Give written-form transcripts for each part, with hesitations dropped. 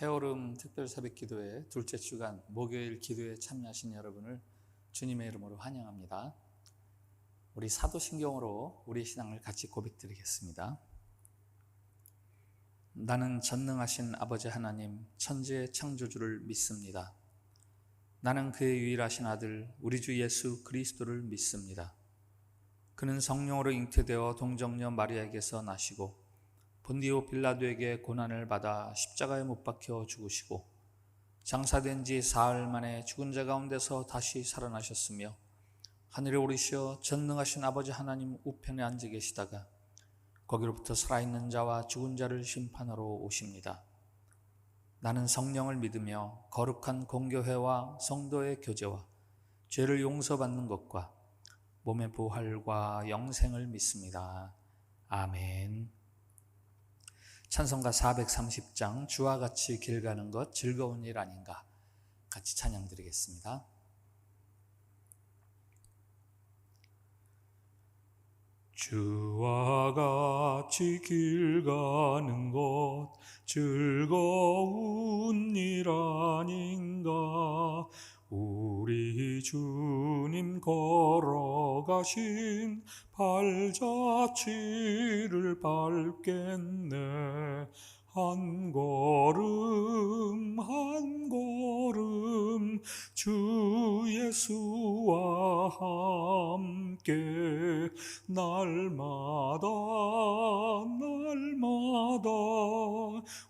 해오름 특별 새벽 기도회 둘째 주간 목요일 기도에 참여하신 여러분을 주님의 이름으로 환영합니다. 우리 사도신경으로 우리 신앙을 같이 고백드리겠습니다. 나는 전능하신 아버지 하나님 천지의 창조주를 믿습니다. 나는 그의 유일하신 아들 우리 주 예수 그리스도를 믿습니다. 그는 성령으로 잉태되어 동정녀 마리아에게서 나시고 본디오 빌라도에게 고난을 받아 십자가에 못 박혀 죽으시고 장사된 지 사흘 만에 죽은 자 가운데서 다시 살아나셨으며 하늘에 오르시어 전능하신 아버지 하나님 우편에 앉아 계시다가 거기로부터 살아있는 자와 죽은 자를 심판하러 오십니다. 나는 성령을 믿으며 거룩한 공교회와 성도의 교제와 죄를 용서받는 것과 몸의 부활과 영생을 믿습니다. 아멘. 찬송가 430장 주와 같이 길 가는 것 즐거운 일 아닌가 같이 찬양 드리겠습니다. 주와 같이 길 가는 것 즐거운 일 아닌가. 우리 주님 걸어가신 발자취를 밟겠네. 한 걸음 한 걸음 주 예수와 함께 날마다 날마다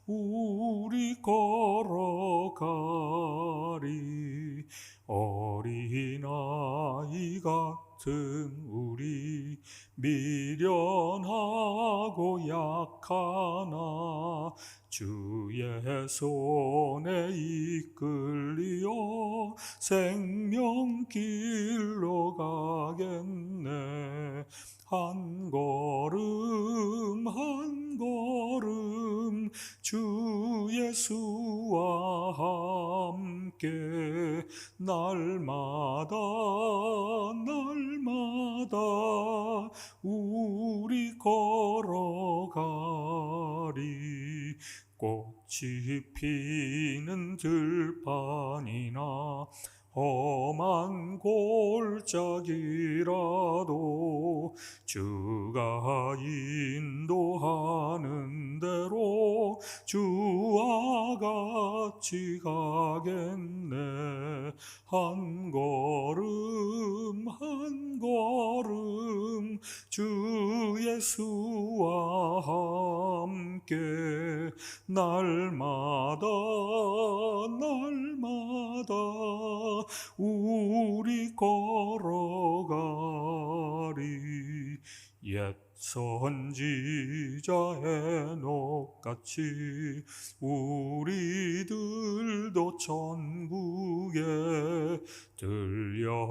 우리 걸어가리. 어린아이 같은 우리 미련하고 약하나 주의 손에 이끌리어 생명길로 가겠네. 한 걸음 한 걸음 주 예수와 함께 날마다 날마다 우리 걸어가리. 꽃이 피는 들판이나 험한 골짜기라도 주가 인도하는 대로 주와 같이 가겠네. 한 걸음 한 걸음 주 예수와 함께 날마다 날마다 우리 걸어가리. 옛 선지자 에녹같이 우리들도 천국에 들려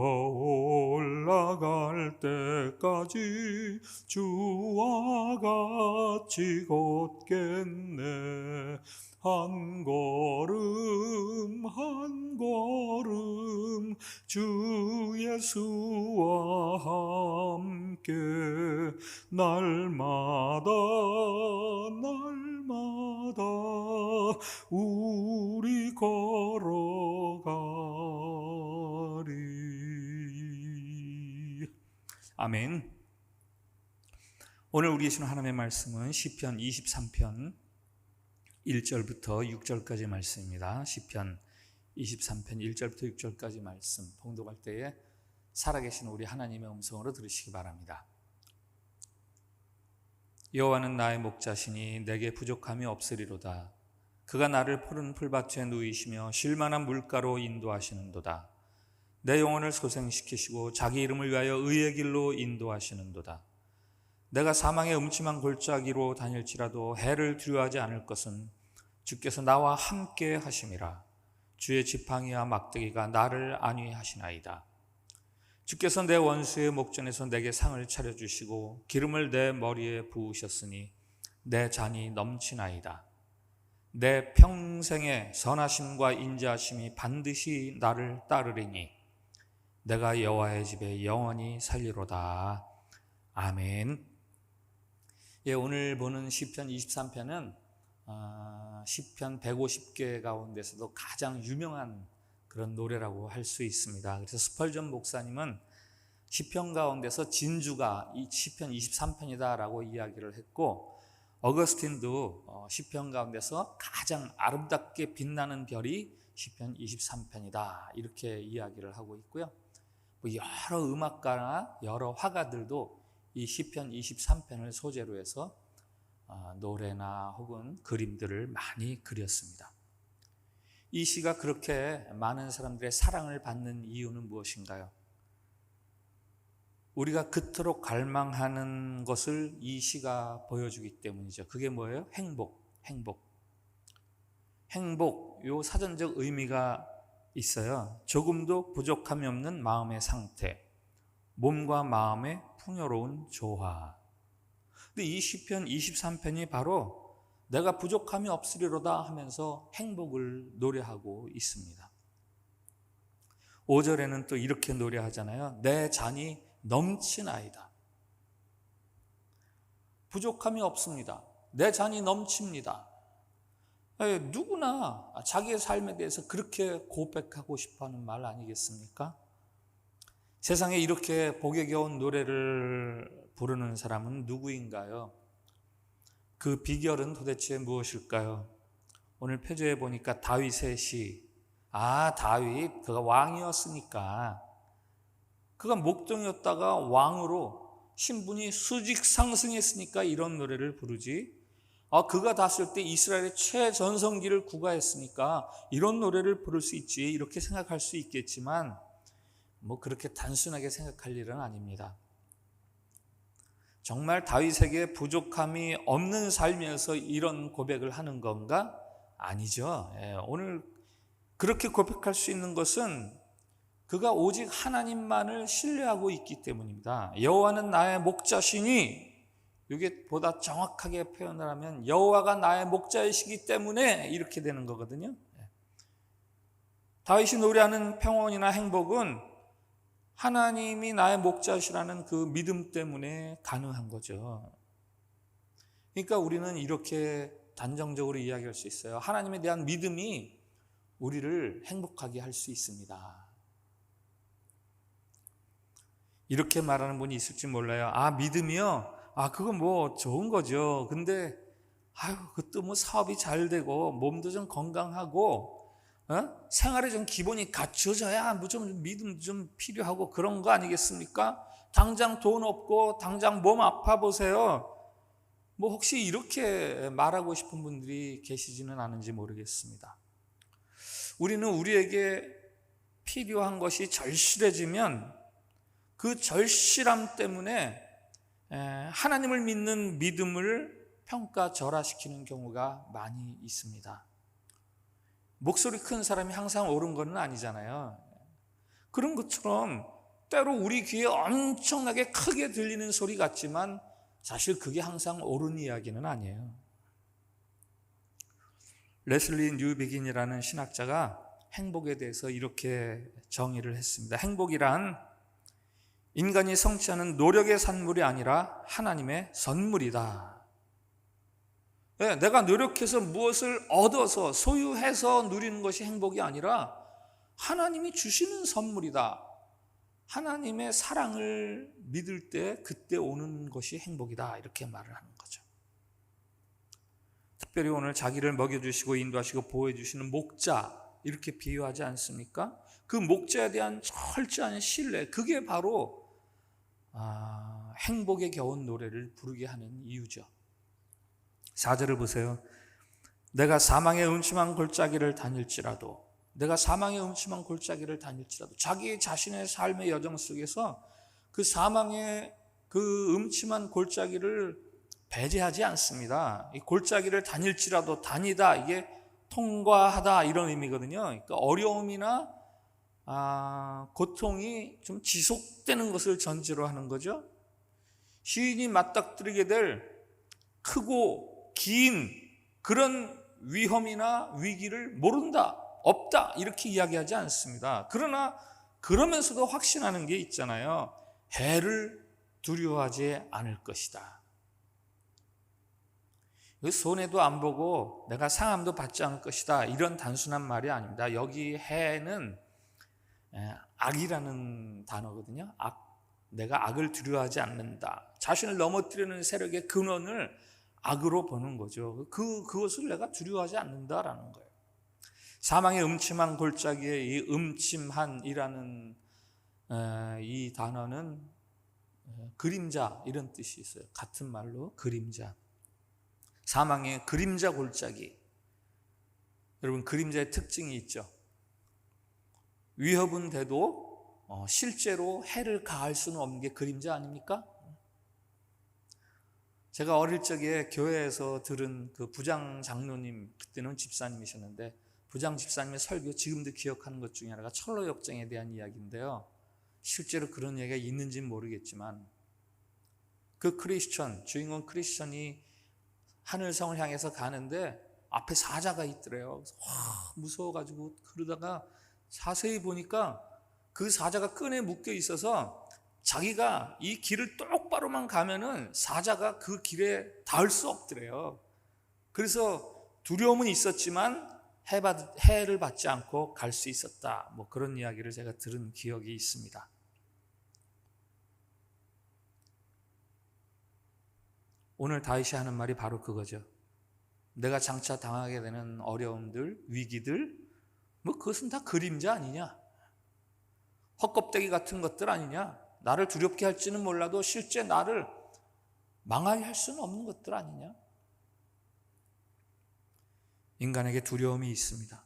올라갈 때까지 주와 같이 걷겠네. 한 걸음 한 걸음 주 예수와 함께 날마다 날마다 우리 걸어가리. 아멘. 오늘 우리 주시는 하나님의 말씀은 시편 23편 1절부터 6절까지 말씀입니다. 시편 23편 1절부터 6절까지 말씀 봉독할 때에 살아계신 우리 하나님의 음성으로 들으시기 바랍니다. 여호와는 나의 목자시니 내게 부족함이 없으리로다. 그가 나를 푸른 풀밭에 누이시며 쉴만한 물가로 인도하시는도다. 내 영혼을 소생시키시고 자기 이름을 위하여 의의 길로 인도하시는도다. 내가 사망의 음침한 골짜기로 다닐지라도 해를 두려워하지 않을 것은 주께서 나와 함께 하심이라. 주의 지팡이와 막대기가 나를 안위하시나이다. 주께서 내 원수의 목전에서 내게 상을 차려주시고 기름을 내 머리에 부으셨으니 내 잔이 넘치나이다. 내 평생의 선하심과 인자하심이 반드시 나를 따르리니 내가 여호와의 집에 영원히 살리로다. 아멘. 오늘 보는 시편 23편은 시편 150개 가운데서도 가장 유명한 그런 노래라고 할 수 있습니다. 그래서 스펄전 목사님은 시편 가운데서 진주가 이 시편 23편이다라고 이야기를 했고, 어거스틴도 시편 가운데서 가장 아름답게 빛나는 별이 시편 23편이다 이렇게 이야기를 하고 있고요. 여러 음악가나 여러 화가들도 이 시편 23편을 소재로 해서 노래나 혹은 그림들을 많이 그렸습니다. 이 시가 그렇게 많은 사람들의 사랑을 받는 이유는 무엇인가요? 우리가 그토록 갈망하는 것을 이 시가 보여주기 때문이죠. 그게 뭐예요? 행복, 요 사전적 의미가 있어요. 조금도 부족함이 없는 마음의 상태, 몸과 마음의 풍요로운 조화. 근데 이 시편 23편이 바로 내가 부족함이 없으리로다 하면서 행복을 노래하고 있습니다. 5절에는 또 이렇게 노래하잖아요. 내 잔이 넘치나이다. 부족함이 없습니다. 내 잔이 넘칩니다. 누구나 자기의 삶에 대해서 그렇게 고백하고 싶어하는 말 아니겠습니까? 세상에 이렇게 복에 겨운 노래를 부르는 사람은 누구인가요? 그 비결은 도대체 무엇일까요? 오늘 표제에 보니까 다윗의 시. 다윗 그가 왕이었으니까, 그가 목동이었다가 왕으로 신분이 수직 상승했으니까 이런 노래를 부르지, 그가 다스릴 때 이스라엘의 최전성기를 구가했으니까 이런 노래를 부를 수 있지, 이렇게 생각할 수 있겠지만 그렇게 단순하게 생각할 일은 아닙니다. 정말 다윗에게 부족함이 없는 삶이어서 이런 고백을 하는 건가? 아니죠. 오늘 그렇게 고백할 수 있는 것은 그가 오직 하나님만을 신뢰하고 있기 때문입니다. 여호와는 나의 목자시니, 이게 보다 정확하게 표현을 하면 여호와가 나의 목자이시기 때문에 이렇게 되는 거거든요. 다윗이 노래하는 평온이나 행복은 하나님이 나의 목자시라는 그 믿음 때문에 가능한 거죠. 그러니까 우리는 이렇게 단정적으로 이야기할 수 있어요. 하나님에 대한 믿음이 우리를 행복하게 할 수 있습니다. 이렇게 말하는 분이 있을지 몰라요. 믿음이요? 그거 좋은 거죠. 근데 그것도 사업이 잘 되고 몸도 좀 건강하고 생활에 좀 기본이 갖춰져야 좀 믿음 좀 필요하고 그런 거 아니겠습니까? 당장 돈 없고 당장 몸 아파 보세요. 혹시 이렇게 말하고 싶은 분들이 계시지는 않은지 모르겠습니다. 우리는 우리에게 필요한 것이 절실해지면 그 절실함 때문에 하나님을 믿는 믿음을 평가절하시키는 경우가 많이 있습니다. 목소리 큰 사람이 항상 옳은 건 아니잖아요. 그런 것처럼 때로 우리 귀에 엄청나게 크게 들리는 소리 같지만 사실 그게 항상 옳은 이야기는 아니에요. 레슬리 뉴비긴이라는 신학자가 행복에 대해서 이렇게 정의를 했습니다. 행복이란 인간이 성취하는 노력의 산물이 아니라 하나님의 선물이다. 내가 노력해서 무엇을 얻어서 소유해서 누리는 것이 행복이 아니라 하나님이 주시는 선물이다. 하나님의 사랑을 믿을 때 그때 오는 것이 행복이다. 이렇게 말을 하는 거죠. 특별히 오늘 자기를 먹여주시고 인도하시고 보호해주시는 목자, 이렇게 비유하지 않습니까? 그 목자에 대한 철저한 신뢰, 그게 바로 행복에 겨운 노래를 부르게 하는 이유죠. 4절을 보세요. 내가 사망의 음침한 골짜기를 다닐지라도, 자기 자신의 삶의 여정 속에서 그 사망의 그 음침한 골짜기를 배제하지 않습니다. 이 골짜기를 다닐지라도, 다니다, 이게 통과하다 이런 의미거든요. 그러니까 어려움이나 고통이 좀 지속되는 것을 전제로 하는 거죠. 시인이 맞닥뜨리게 될 크고 긴 그런 위험이나 위기를 모른다, 없다, 이렇게 이야기하지 않습니다. 그러나 그러면서도 확신하는 게 있잖아요. 해를 두려워하지 않을 것이다. 손해도 안 보고 내가 상함도 받지 않을 것이다, 이런 단순한 말이 아닙니다. 여기 해는 악이라는 단어거든요. 내가 악을 두려워하지 않는다. 자신을 넘어뜨리는 세력의 근원을 악으로 보는 거죠. 그것을 내가 두려워하지 않는다라는 거예요. 사망의 음침한 골짜기에 이 음침한이라는 이 단어는 그림자, 이런 뜻이 있어요. 같은 말로 그림자. 사망의 그림자 골짜기. 여러분, 그림자의 특징이 있죠. 위협은 돼도 실제로 해를 가할 수는 없는 게 그림자 아닙니까? 제가 어릴 적에 교회에서 들은 그 부장 장로님, 그때는 집사님이셨는데, 부장 집사님의 설교, 지금도 기억하는 것 중에 하나가 철로 역정에 대한 이야기인데요. 실제로 그런 얘기가 있는지는 모르겠지만, 그 크리스천, 주인공 크리스천이 하늘성을 향해서 가는데 앞에 사자가 있더래요. 무서워가지고 그러다가 자세히 보니까 그 사자가 끈에 묶여 있어서 자기가 이 길을 똑바로만 가면은 사자가 그 길에 닿을 수 없더래요. 그래서 두려움은 있었지만 해를 받지 않고 갈 수 있었다, 뭐 그런 이야기를 제가 들은 기억이 있습니다. 오늘 다윗이 하는 말이 바로 그거죠. 내가 장차 당하게 되는 어려움들, 위기들, 뭐 그것은 다 그림자 아니냐, 헛껍데기 같은 것들 아니냐, 나를 두렵게 할지는 몰라도 실제 나를 망하게 할 수는 없는 것들 아니냐. 인간에게 두려움이 있습니다.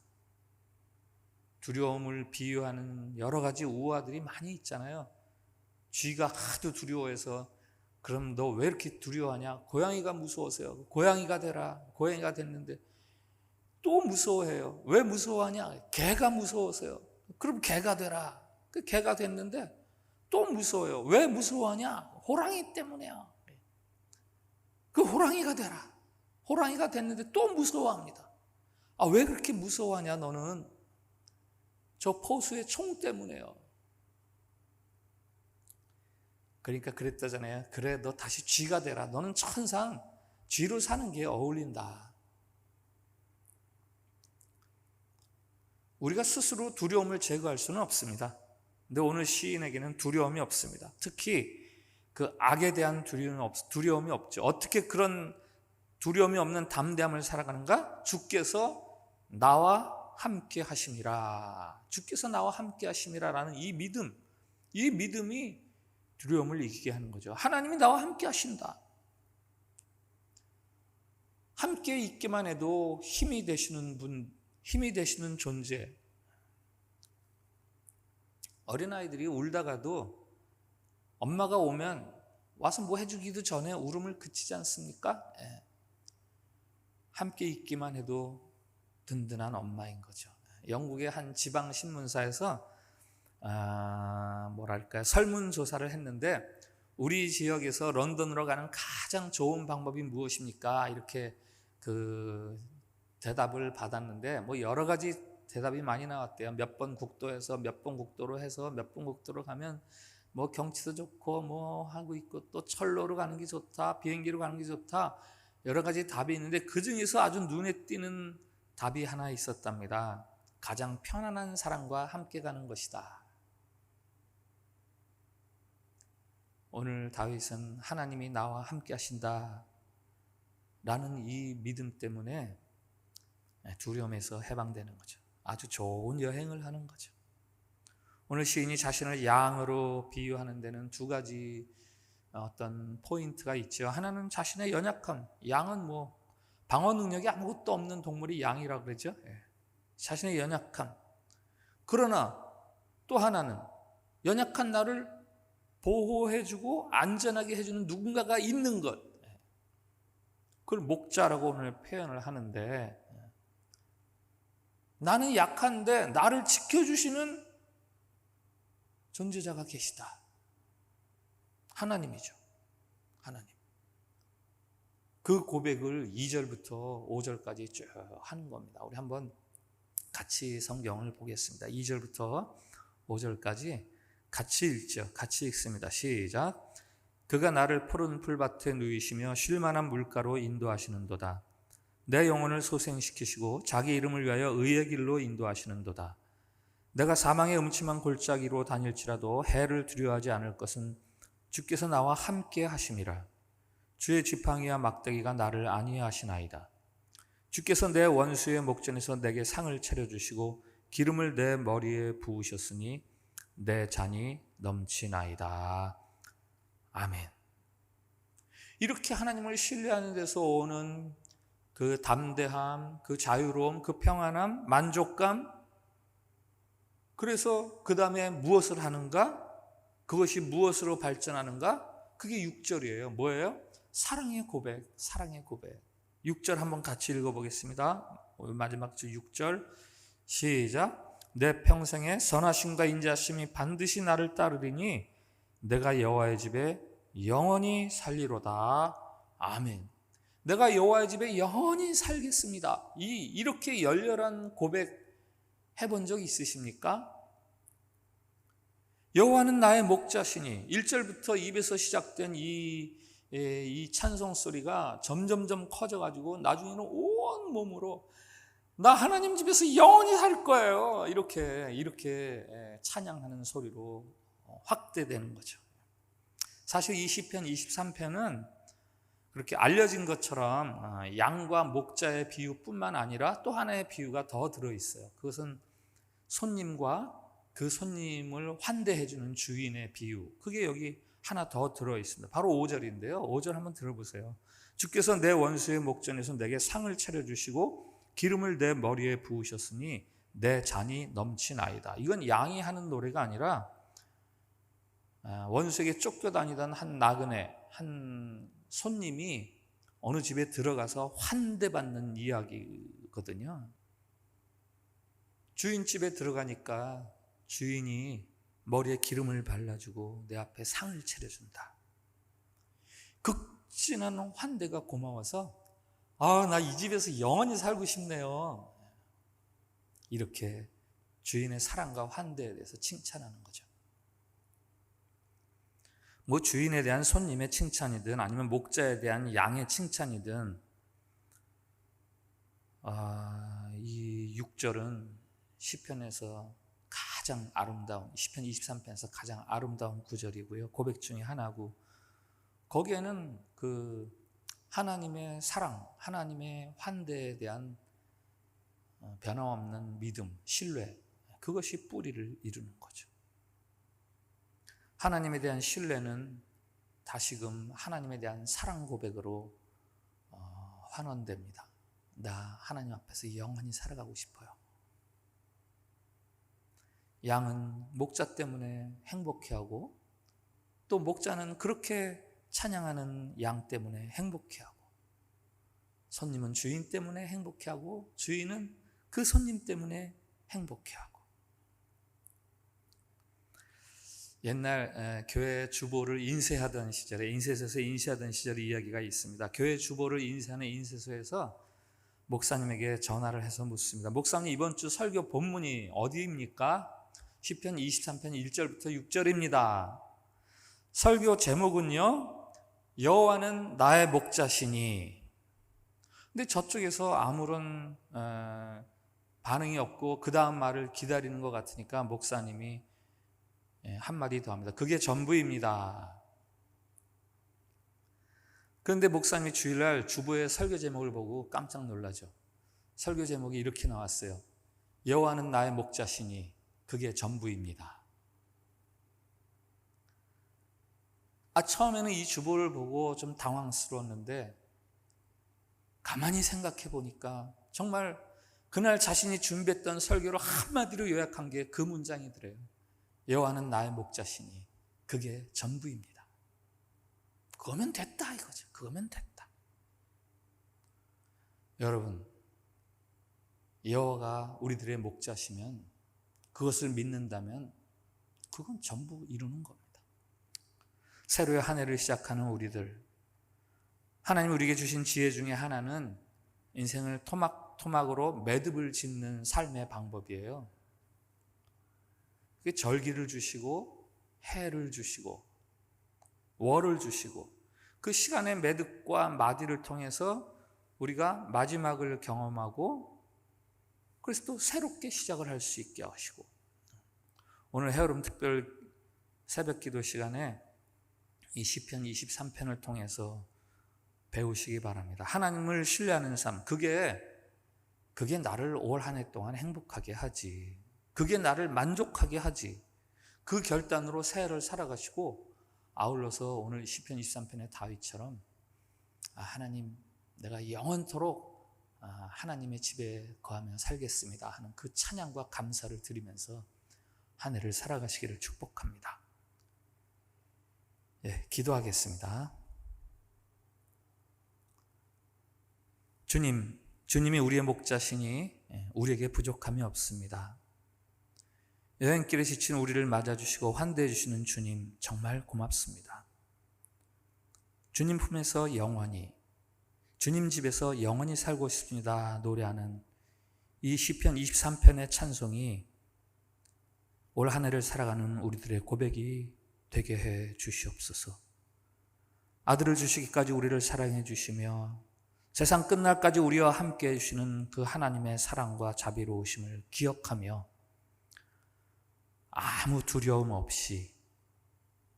두려움을 비유하는 여러 가지 우화들이 많이 있잖아요. 쥐가 하도 두려워해서 그럼 너 왜 이렇게 두려워하냐? 고양이가 무서워서요. 고양이가 되라. 고양이가 됐는데 또 무서워해요. 왜 무서워하냐? 개가 무서워서요. 그럼 개가 되라. 그 개가 됐는데 또 무서워요. 왜 무서워하냐? 호랑이 때문이야. 그 호랑이가 되라. 호랑이가 됐는데 또 무서워합니다. 왜 그렇게 무서워하냐 너는? 저 포수의 총 때문에요. 그러니까 그랬다잖아요. 그래, 너 다시 쥐가 되라. 너는 천상 쥐로 사는 게 어울린다. 우리가 스스로 두려움을 제거할 수는 없습니다. 근데 오늘 시인에게는 두려움이 없습니다. 특히 그 악에 대한 두려움이 없죠. 어떻게 그런 두려움이 없는 담대함을 살아가는가? 주께서 나와 함께 하심이라. 주께서 나와 함께 하심이라라는 이 믿음이 두려움을 이기게 하는 거죠. 하나님이 나와 함께 하신다. 함께 있기만 해도 힘이 되시는 분, 힘이 되시는 존재. 어린아이들이 울다가도 엄마가 오면 와서 뭐 해주기도 전에 울음을 그치지 않습니까? 함께 있기만 해도 든든한 엄마인 거죠. 영국의 한 지방 신문사에서 설문조사를 했는데, 우리 지역에서 런던으로 가는 가장 좋은 방법이 무엇입니까? 이렇게 그 대답을 받았는데, 뭐 여러 가지 대답이 많이 나왔대요. 몇 번 국도에서 몇 번 국도로 해서 몇 번 국도로 가면 뭐 경치도 좋고 뭐 하고 있고, 또 철로로 가는 게 좋다, 비행기로 가는 게 좋다, 여러 가지 답이 있는데 그 중에서 아주 눈에 띄는 답이 하나 있었답니다. 가장 편안한 사람과 함께 가는 것이다. 오늘 다윗은 하나님이 나와 함께 하신다 라는 이 믿음 때문에 두려움에서 해방되는 거죠. 아주 좋은 여행을 하는 거죠. 오늘 시인이 자신을 양으로 비유하는 데는 두 가지 어떤 포인트가 있죠. 하나는 자신의 연약함. 양은 뭐 방어 능력이 아무것도 없는 동물이 양이라고 그러죠. 자신의 연약함. 그러나 또 하나는 연약한 나를 보호해주고 안전하게 해주는 누군가가 있는 것, 그걸 목자라고 오늘 표현을 하는데, 나는 약한데 나를 지켜주시는 존재자가 계시다. 하나님이죠. 하나님. 그 고백을 2절부터 5절까지 쭉 하는 겁니다. 우리 한번 같이 성경을 보겠습니다. 2절부터 5절까지 같이 읽죠. 같이 읽습니다. 시작. 그가 나를 푸른 풀밭에 누이시며 쉴만한 물가로 인도하시는도다. 내 영혼을 소생시키시고 자기 이름을 위하여 의의 길로 인도하시는도다. 내가 사망의 음침한 골짜기로 다닐지라도 해를 두려워하지 않을 것은 주께서 나와 함께 하심이라. 주의 지팡이와 막대기가 나를 안위하시나이다. 주께서 내 원수의 목전에서 내게 상을 차려주시고 기름을 내 머리에 부으셨으니 내 잔이 넘치나이다. 아멘. 이렇게 하나님을 신뢰하는 데서 오는 그 담대함, 그 자유로움, 그 평안함, 만족감, 그래서 그 다음에 무엇을 하는가? 그것이 무엇으로 발전하는가? 그게 6절이에요. 뭐예요? 사랑의 고백, 사랑의 고백. 6절 한번 같이 읽어보겠습니다. 마지막 주 6절 시작. 내 평생에 선하심과 인자심이 반드시 나를 따르리니 내가 여호와의 집에 영원히 살리로다. 아멘. 내가 여호와의 집에 영원히 살겠습니다. 이렇게 열렬한 고백 해본 적 있으십니까? 여호와는 나의 목자시니 1절부터 입에서 시작된 이 찬송 소리가 점점점 커져가지고 나중에는 온 몸으로 나 하나님 집에서 영원히 살 거예요. 이렇게 찬양하는 소리로 확대되는 거죠. 사실 이 시편 23편은 그렇게 알려진 것처럼 양과 목자의 비유뿐만 아니라 또 하나의 비유가 더 들어있어요. 그것은 손님과 그 손님을 환대해주는 주인의 비유. 그게 여기 하나 더 들어있습니다. 바로 5절인데요. 5절 한번 들어보세요. 주께서 내 원수의 목전에서 내게 상을 차려주시고 기름을 내 머리에 부으셨으니 내 잔이 넘치나이다. 이건 양이 하는 노래가 아니라 원수에게 쫓겨다니던 한 나그네, 한 손님이 어느 집에 들어가서 환대받는 이야기거든요. 주인 집에 들어가니까 주인이 머리에 기름을 발라주고 내 앞에 상을 차려준다. 극진한 환대가 고마워서 나 이 집에서 영원히 살고 싶네요. 이렇게 주인의 사랑과 환대에 대해서 칭찬하는 거죠. 뭐 주인에 대한 손님의 칭찬이든 아니면 목자에 대한 양의 칭찬이든 이 6절은 시편에서 가장 아름다운, 시편 23편에서 가장 아름다운 구절이고요. 고백 중에 하나고, 거기에는 그 하나님의 사랑, 하나님의 환대에 대한 변함없는 믿음, 신뢰, 그것이 뿌리를 이루는 거죠. 하나님에 대한 신뢰는 다시금 하나님에 대한 사랑 고백으로 환원됩니다. 나 하나님 앞에서 영원히 살아가고 싶어요. 양은 목자 때문에 행복해하고 또 목자는 그렇게 찬양하는 양 때문에 행복해하고 손님은 주인 때문에 행복해하고 주인은 그 손님 때문에 행복해하고 옛날 교회 주보를 인쇄하던 시절에 인쇄소에서 인쇄하던 시절의 이야기가 있습니다. 교회 주보를 인쇄하는 인쇄소에서 목사님에게 전화를 해서 묻습니다. 목사님 이번 주 설교 본문이 어디입니까? 시편 23편 1절부터 6절입니다. 설교 제목은요, 여호와는 나의 목자시니. 근데 저쪽에서 아무런 반응이 없고 그 다음 말을 기다리는 것 같으니까 목사님이 한마디 더 합니다. 그게 전부입니다. 그런데 목사님이 주일날 주보의 설교 제목을 보고 깜짝 놀라죠. 설교 제목이 이렇게 나왔어요. 여호와는 나의 목자시니 그게 전부입니다. 처음에는 이 주보를 보고 좀 당황스러웠는데 가만히 생각해 보니까 정말 그날 자신이 준비했던 설교를 한마디로 요약한 게 그 문장이더래요. 여호와는 나의 목자시니 그게 전부입니다. 그거면 됐다 이거죠. 그거면 됐다. 여러분, 여호와가 우리들의 목자시면 그것을 믿는다면 그건 전부 이루는 겁니다. 새로의 한 해를 시작하는 우리들, 하나님 우리에게 주신 지혜 중에 하나는 인생을 토막토막으로 매듭을 짓는 삶의 방법이에요. 그게 절기를 주시고 해를 주시고 월을 주시고 그 시간의 매듭과 마디를 통해서 우리가 마지막을 경험하고 그래서 또 새롭게 시작을 할 수 있게 하시고, 오늘 해여름 특별 새벽 기도 시간에 이 시편 23편을 통해서 배우시기 바랍니다. 하나님을 신뢰하는 삶, 그게 나를 올 한 해 동안 행복하게 하지, 그게 나를 만족하게 하지, 그 결단으로 새해를 살아가시고, 아울러서 오늘 시편 23편의 다윗처럼 하나님, 내가 영원토록 하나님의 집에 거하며 살겠습니다 하는 그 찬양과 감사를 드리면서 한 해를 살아가시기를 축복합니다. 기도하겠습니다. 주님이 우리의 목자시니 우리에게 부족함이 없습니다. 여행길에 지친 우리를 맞아주시고 환대해 주시는 주님, 정말 고맙습니다. 주님 품에서 영원히, 주님 집에서 영원히 살고 싶습니다 노래하는 이 시편 23편의 찬송이 올 한 해를 살아가는 우리들의 고백이 되게 해 주시옵소서. 아들을 주시기까지 우리를 사랑해 주시며 세상 끝날까지 우리와 함께 해주시는 그 하나님의 사랑과 자비로우심을 기억하며 아무 두려움 없이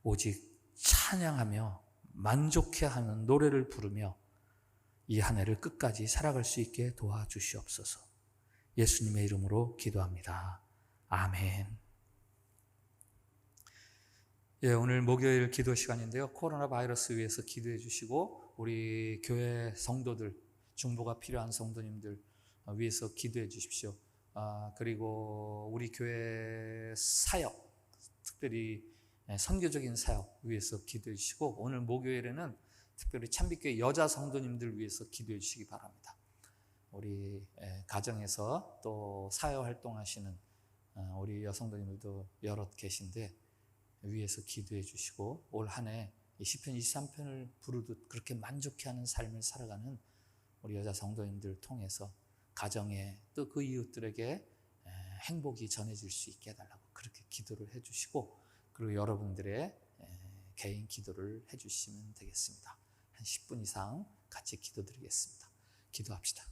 오직 찬양하며 만족해하는 노래를 부르며 이 한 해를 끝까지 살아갈 수 있게 도와주시옵소서. 예수님의 이름으로 기도합니다. 아멘. 오늘 목요일 기도 시간인데요. 코로나 바이러스 위해서 기도해 주시고 우리 교회 성도들, 중보가 필요한 성도님들 위해서 기도해 주십시오. 그리고 우리 교회 사역, 특별히 선교적인 사역 위해서 기도해 주시고, 오늘 목요일에는 특별히 참빛교회 여자 성도님들 위해서 기도해 주시기 바랍니다. 우리 가정에서 또 사회 활동하시는 우리 여성도님들도 여럿 계신데 위에서 기도해 주시고, 올 한 해 시편 23편을 부르듯 그렇게 만족해하는 삶을 살아가는 우리 여자 성도님들을 통해서 가정에 또 그 이웃들에게 행복이 전해질 수 있게 해달라고 그렇게 기도를 해주시고, 그리고 여러분들의 개인 기도를 해주시면 되겠습니다. 한 10분 이상 같이 기도드리겠습니다. 기도합시다.